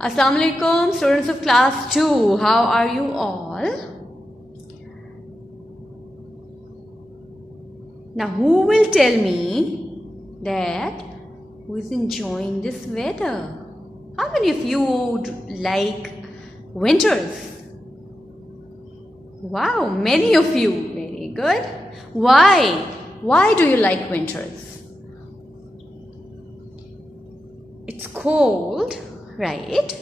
Assalamu alaikum, students of class 2. How are you all? Now, who will tell me that who is enjoying this weather? How many of you would like winters? Wow, many of you. Very good. Why? Why do you like winters? It's cold, right?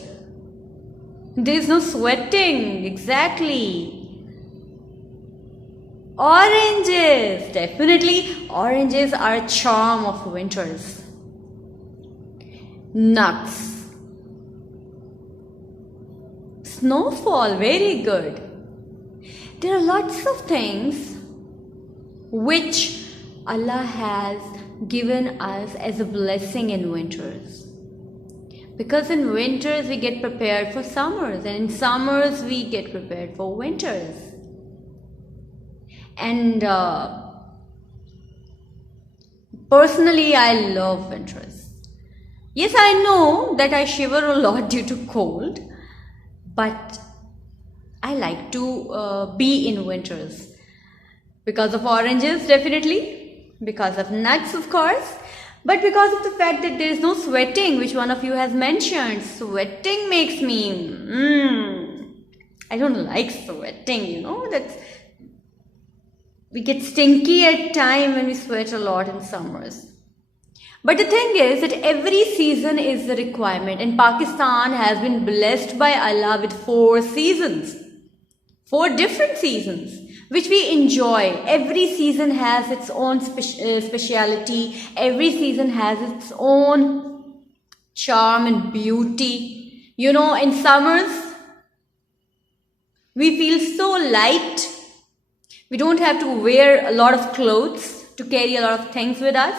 There's no sweating. Exactly. Oranges. Definitely, oranges are a charm of winters. Nuts. Snowfall. Very good. There are lots of things which Allah has given us as a blessing in winters. Because in winters we get prepared for summers, and in summers we get prepared for winters. And personally, I love winters. Yes, I know that I shiver a lot due to cold, but I like to be in winters. Because of oranges, definitely. Because of nuts, of course. But because of the fact that there is no sweating, which one of you has mentioned. Sweating makes me... I don't like sweating, you know. We get stinky at time when we sweat a lot in summers. But the thing is that every season is a requirement. And Pakistan has been blessed by Allah with 4 seasons. 4 different seasons, which we enjoy. Every season has its own speciality. Every season has its own charm and beauty. You know, in summers, we feel so light. We don't have to wear a lot of clothes to carry a lot of things with us.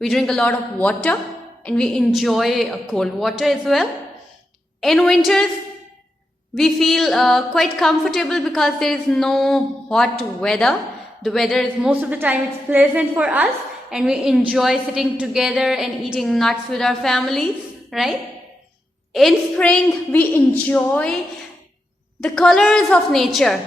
We drink a lot of water and we enjoy cold water as well. In winters, we feel quite comfortable because there is no hot weather. The weather is most of the time it's pleasant for us, and we enjoy sitting together and eating nuts with our families, right? In spring, we enjoy the colors of nature,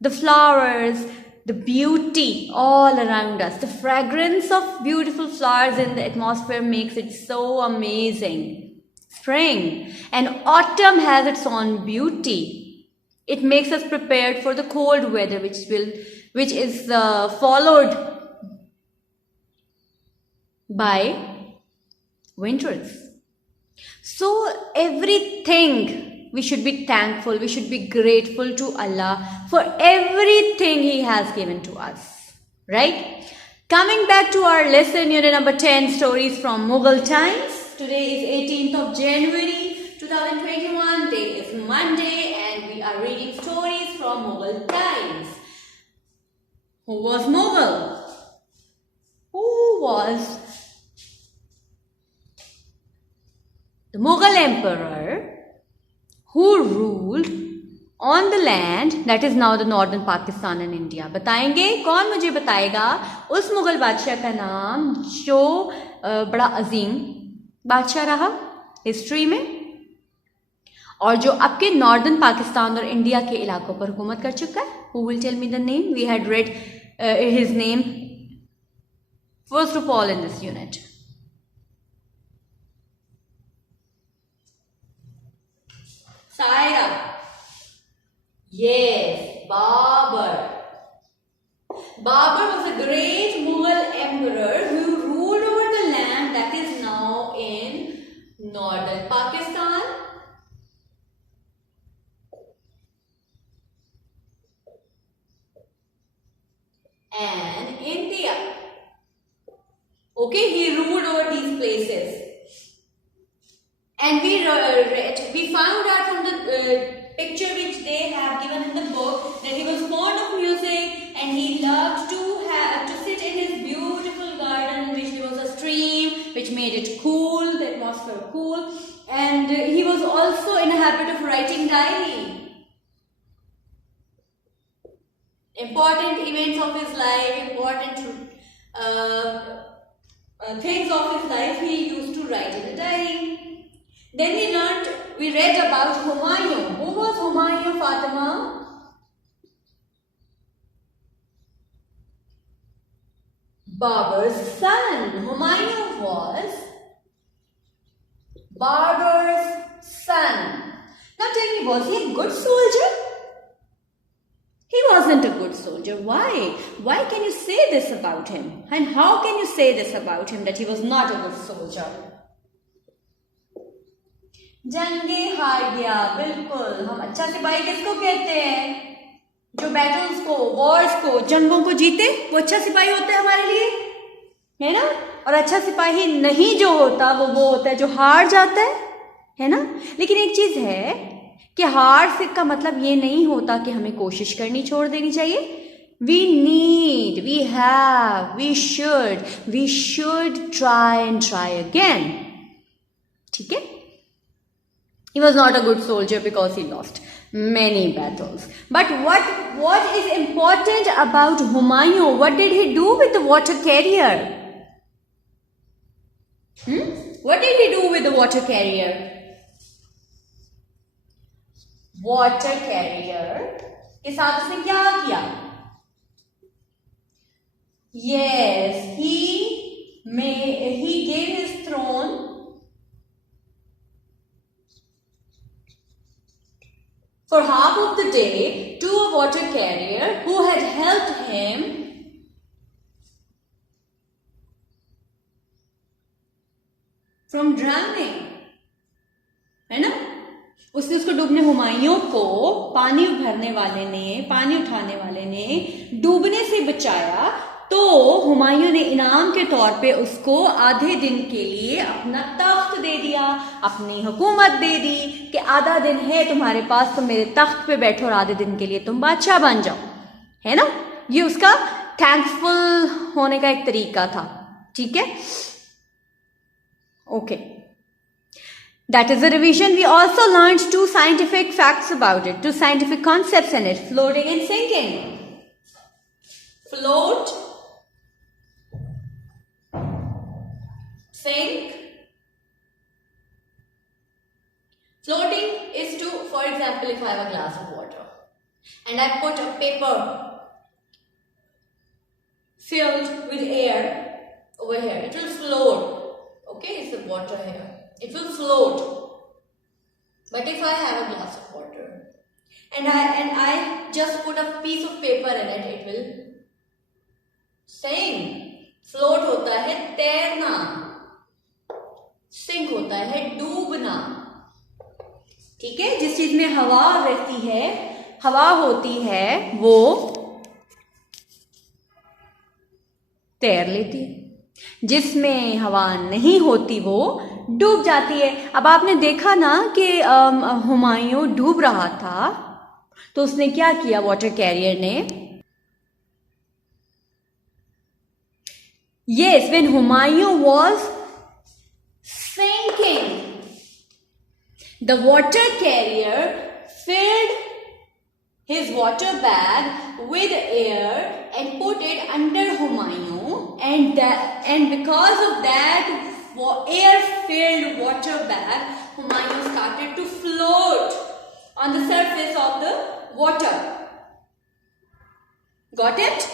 the flowers, the beauty all around us. The fragrance of beautiful flowers in the atmosphere makes it so amazing. Spring and autumn has its own beauty. It makes us prepared for the cold weather, which is followed by winters. So everything we should be thankful, we should be grateful to Allah for everything He has given to us, right? Coming back to our lesson, unit number 10, stories from Mughal times. Today is 18th of January 2021. Day is Monday and we are reading stories from Mughal times. Who was Mughal? Who was the Mughal emperor who ruled on the land that is now the northern Pakistan and India? बताएंगे कौन मुझे बताएगा उस मुगल बादशाह का नाम जो बड़ा अजीम बादशाह रहा हिस्ट्री में और जो आपके नॉर्दर्न पाकिस्तान और इंडिया के इलाकों पर हुकूमत कर चुका है? Who will tell me the name? We had read his name first of all in this unit. Saira. Yes, Babur. Babur was a great Mughal emperor who ruled over the land that is now in northern Pakistan and India. Okay, he ruled over these places. And we found out from the picture which they have given in the book that he was fond of music and he loved to sit in his beautiful garden, which there was a stream which made it cool, the atmosphere cool, and he was also in a habit of writing diary. Important events of his life, important things of his life he used to write in a diary. Then he learned we read about Humayun. Who was Humayun, Fatima? Babur's son. Humayun was Babur's son. Now tell me, was he a good soldier? He wasn't a good soldier. Why? Why can you say this about him? And how can you say this about him that he was not a good soldier? जंगे हार गया, बिल्कुल. हम अच्छा सिपाही किसको कहते हैं? जो बैटल्स को, वॉर्स को, जंगों को जीते, वो अच्छा सिपाही होता है हमारे लिए, है ना? और अच्छा सिपाही नहीं जो होता वो होता है जो हार जाता है ना? लेकिन एक चीज है कि हार से का मतलब ये नहीं होता कि हमें कोशिश करनी छोड़ देनी चाहिए. We need, we have, we should try and try again. ठीक है? He was not a good soldier because he lost many battles. But what is important about Humayun? What did he do with the water carrier? What did he do with the water carrier? Water carrier के साथ उसने क्या किया? Yes, he gave his throne for half of the day to a water carrier who had helped him from drowning. है ना? उसने उसको डूबने हुमायूं को पानी भरने वाले ने, पानी उठाने वाले ने डूबने से बचाया. तो हुमायूं ने इनाम के तौर पे उसको आधे दिन के लिए अपना तख्त दे दिया, अपनी हुकूमत दे दी कि आधा दिन है तुम्हारे पास, तुम मेरे तख्त पे बैठो और आधे दिन के लिए तुम बादशाह बन जाओ. है ना? ये उसका थैंकफुल होने का एक तरीका था. ठीक है? Okay. That is a revision. We also learned 2 scientific facts about it, 2 scientific concepts in it: floating and sinking. Float, sink. Floating is to, for example, if I have a glass of water and I put a paper filled with air over here, it will float. Okay, it's the water here. It will float. But if I have a glass of water and I just put a piece of paper in it, it will sink. Float होता है तैरना, sink होता है डूबना. ठीक है? जिस चीज में हवा रहती है, हवा होती है, वो तैर लेती है. जिसमें हवा नहीं होती वो डूब जाती है. अब आपने देखा ना कि हुमायूं डूब रहा था तो उसने क्या किया? वाटर कैरियर ने, yes, when Humayun was sinking, the water carrier filled his water bag with air and put it under Humayun, and because of that air-filled water bag, Humayun started to float on the surface of the water. Got it?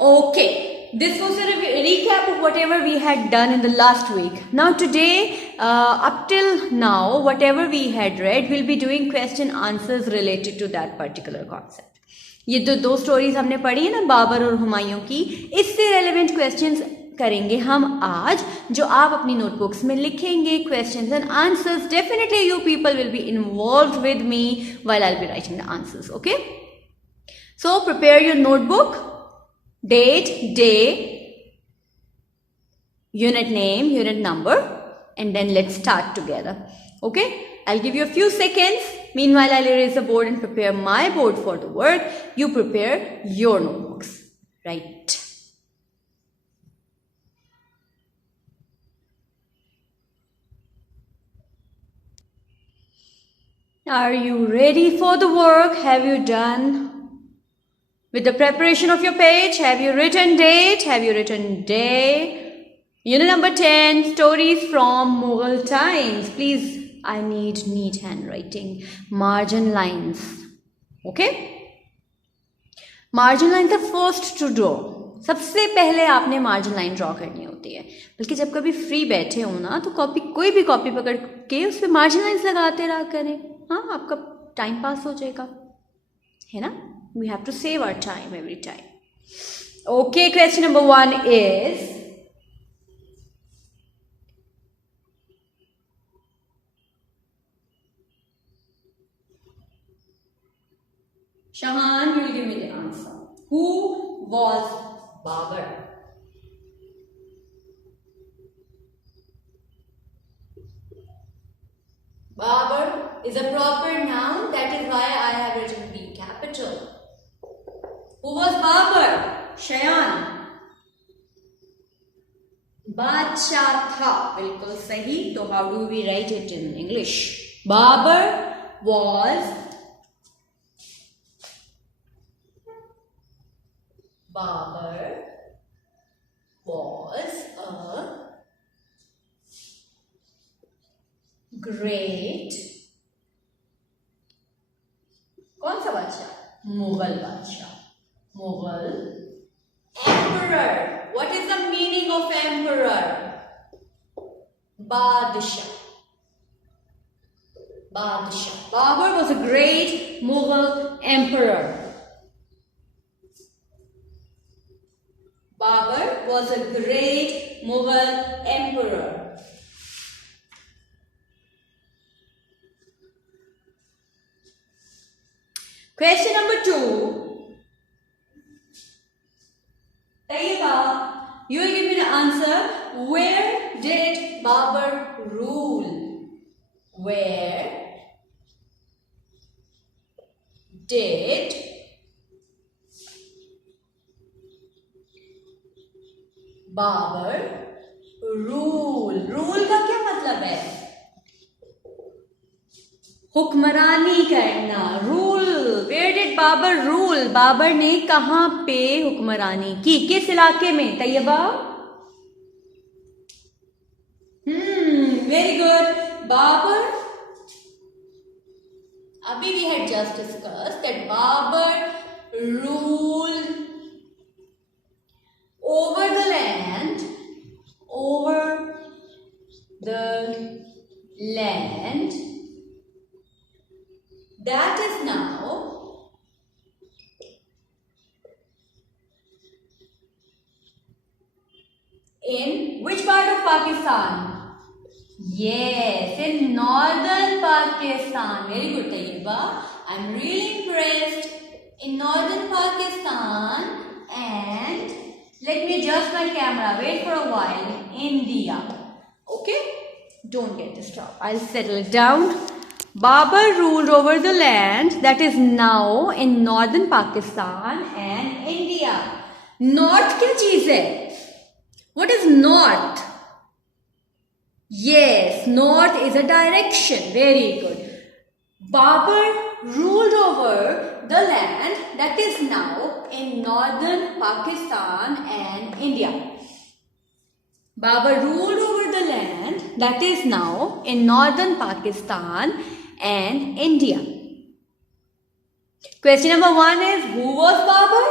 Okay. This was a recap of whatever we had done in the last week. Now today, up till now, whatever we had read, we'll be doing question answers related to that particular concept. ये जो 2 stories हमने पढ़ी है ना, बाबर और हुमायूं की, इससे relevant questions करेंगे हम आज, जो आप अपनी नोटबुक्स में लिखेंगे. Questions and answers. Definitely you people will be involved with me while I will be writing the answers. Okay? So prepare your notebook. Date, day, unit name, unit number, and then let's start together. Okay? I'll give you a few seconds. Meanwhile, I'll erase the board and prepare my board for the work. You prepare your notebooks. Right? Are you ready for the work? Have you done with the preparation of your page? Have you written date? Have you written day? Unit number 10, stories from Mughal times. Please I need neat handwriting. Margin lines. Okay? Margin lines are first to draw. सबसे पहले आपने margin line draw करनी होती है. बल्कि जब कभी free बैठे हो ना तो कोई भी कॉपी पकड़ के उस पर मार्जिन लाइन्स लगाते रहा करें. हाँ, आपका टाइम पास हो जाएगा, है ना? We have to save our time every time. Okay, question number 1 is, Shahan, you will give me the answer. Who was Babur? Babur is a proper noun, that is why I have written B capital. Who was Babur? Shayan. बादशाह था. बिल्कुल सही. तो how do we write it in English? Babur was a great, कौन सा बादशाह? मुगल बादशाह. Mughal emperor. What is the meaning of emperor? Badshah. Badshah. Babur was a great Mughal emperor. Babur was a great Mughal emperor. Question number 2. Tayyiba, you will give me the answer. Where did Babur rule? Where did Babur rule? Rule का क्या मतलब है? हुक्मरानी करना. Rule. Where did Babar rule? Babar ने कहां पे हुक्मरानी की? किस इलाके में? तैयबा. Very good. बाबर, अभी we had just discussed that Babur ruled over the land that is now in which part of Pakistan? Yes, in northern Pakistan. Very good, Tayyiba. I'm really impressed. In northern Pakistan, and let me adjust my camera. Wait for a while. India. Okay? Don't get disturbed. I'll settle it down. Babur ruled over the land that is now in northern Pakistan and India. North क्या चीज है? What is north? Yes, north is a direction. Very good. Babur ruled over the land that is now in northern Pakistan and India. Babur ruled over the land that is now in northern Pakistan and India. Question number 1 is, who was Babur?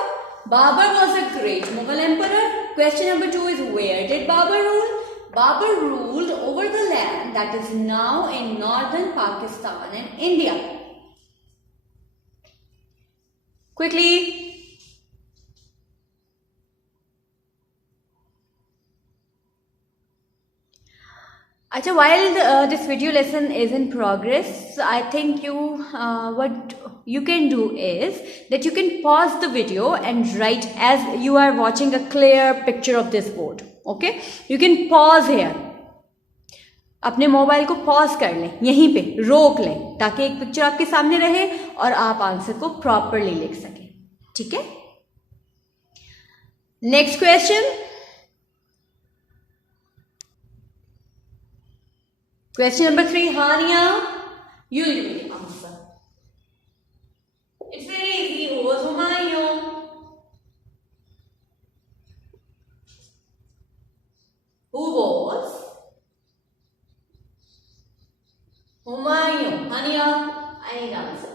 Babur was a great Mughal emperor. Question number 2 is, where did Babur rule? Babur ruled over the land that is now in northern Pakistan and India. Quickly. Acha, while this video lesson is in progress, I think what you can do is that you can pause the video and write as you are watching a clear picture of this board. Okay? You can pause here. अपने mobile को pause कर लें, यहीं पे रोक लें, ताकि एक पिक्चर आपके सामने रहे और आप आंसर को प्रॉपरली लिख सकें. ठीक है? Next question. Question number 3, Hania, you will give me the answer. It's very easy. Who was Humayun? Who was Humayun. Hania, I need answer.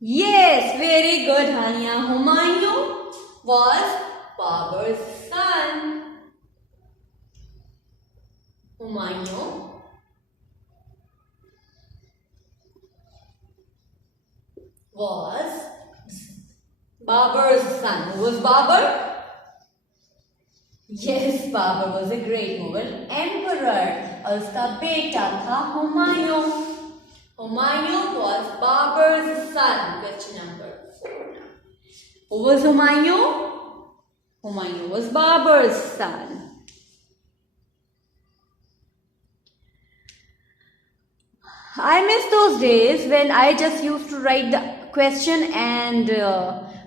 Yes, very good, Hania. Humayun was Babur's son. Humayun was Babur's son. Who was Babur? Yes, Babur was a great Mughal emperor. और उसका बेटा था Humayun. Humayun was Babur's son. Question number 4. Who was Humayun? Humayun was Babur's son. I miss those days when I just used to write the question and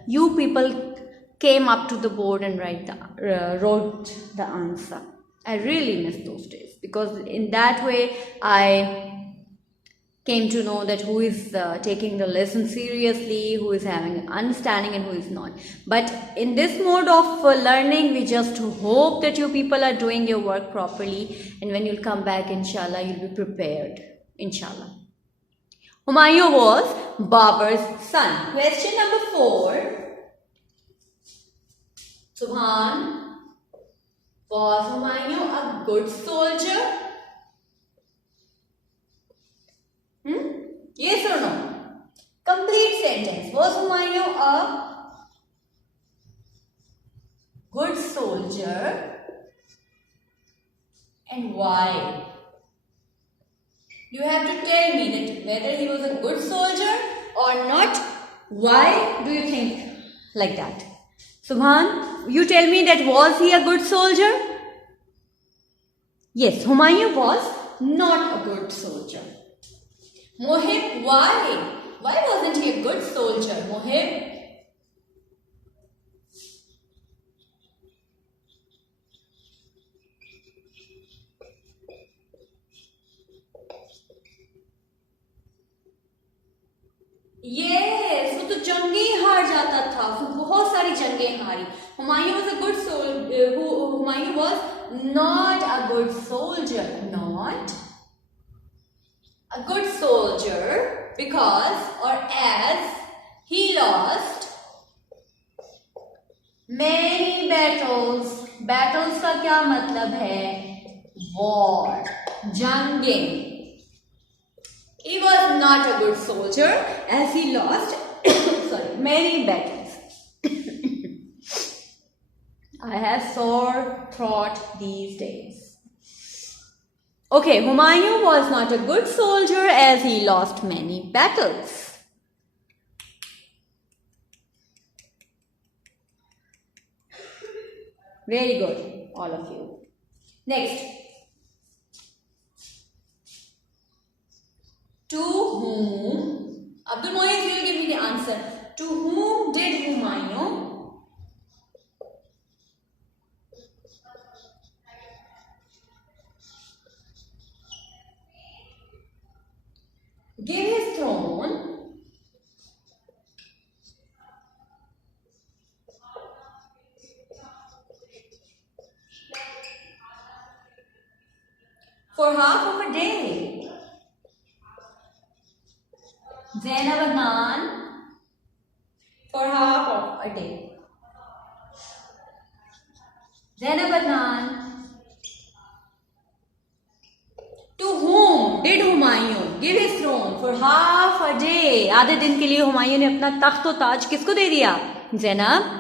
you people came up to the board and wrote the answer. I really miss those days because in that way I came to know that who is taking the lesson seriously, who is having understanding and who is not. But in this mode of learning, we just hope that you people are doing your work properly, and when you'll come back, inshallah, you'll be prepared. Inshallah. Humayun was Babur's son. Question number 4. Subhan, was Humayun a good soldier? Yes or no? Complete sentence. Was Humayun a good soldier? And why? You have to tell me that whether he was a good soldier or not. Why do you think like that? Subhan, you tell me that was he a good soldier? Yes, Humayun was not a good soldier. Mohib, why? Why wasn't he a good soldier, Mohib? Yes, वो तो जंगे हार जाता था, उसने बहुत सारी जंगें हारी. Humayun was a good soldier. Humayun was not a good soldier. Not a good soldier because or as he lost many battles. Battles का क्या मतलब है? War, जंगें. He was not a good soldier as he lost many battles. I have sore throat these days. Okay, Humayun was not a good soldier as he lost many battles. Very good, all of you. Next. To whom, Abdul Moiz will give me the answer. To whom did Humayun give his throne? For half of a day. Zainab Adnan for half of a day. Zainab Adnan. To whom did Humayun give his throne for half a day? आधे दिन के लिए हुमायूं ने अपना तख्त और ताज किसको दे दिया? Zainab.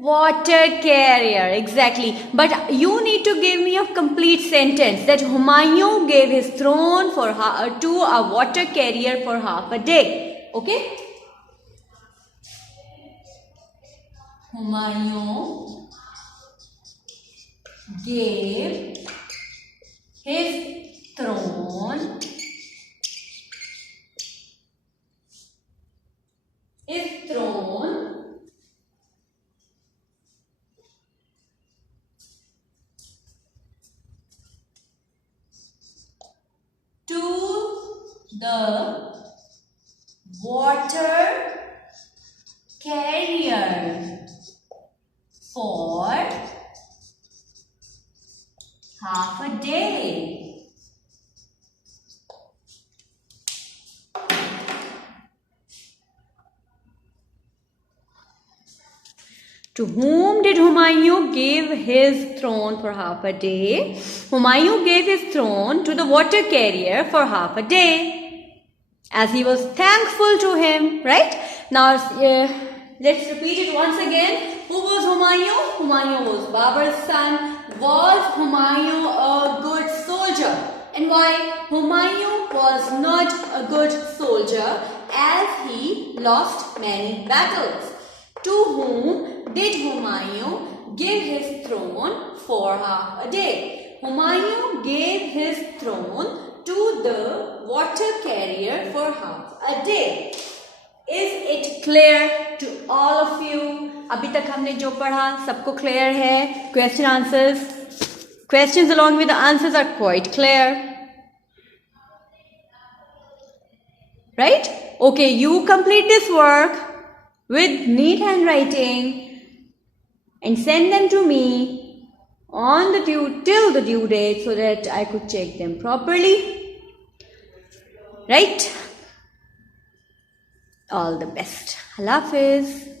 Water carrier, exactly. But you need to give me a complete sentence that Humayun gave his throne to a water carrier for half a day. Okay? Humayun gave his throne the water carrier for half a day. To whom did Humayun give his throne for half a day? Humayun gave his throne to the water carrier for half a day, as he was thankful to him, right? Now, let's repeat it once again. Who was Humayun? Humayun was Babur's son. Was Humayun a good soldier? And why? Humayun was not a good soldier as he lost many battles. To whom did Humayun give his throne for half a day? Humayun gave his throne to the water carrier for half a day. Is it clear to all of you? अभी तक हमने जो पढ़ा सबको clear है? Question answers. Questions along with the answers are quite clear. Right? Okay, you complete this work with neat handwriting and send them to me on the till the due date so that I could check them properly. Right? All the best. Allah Hafiz.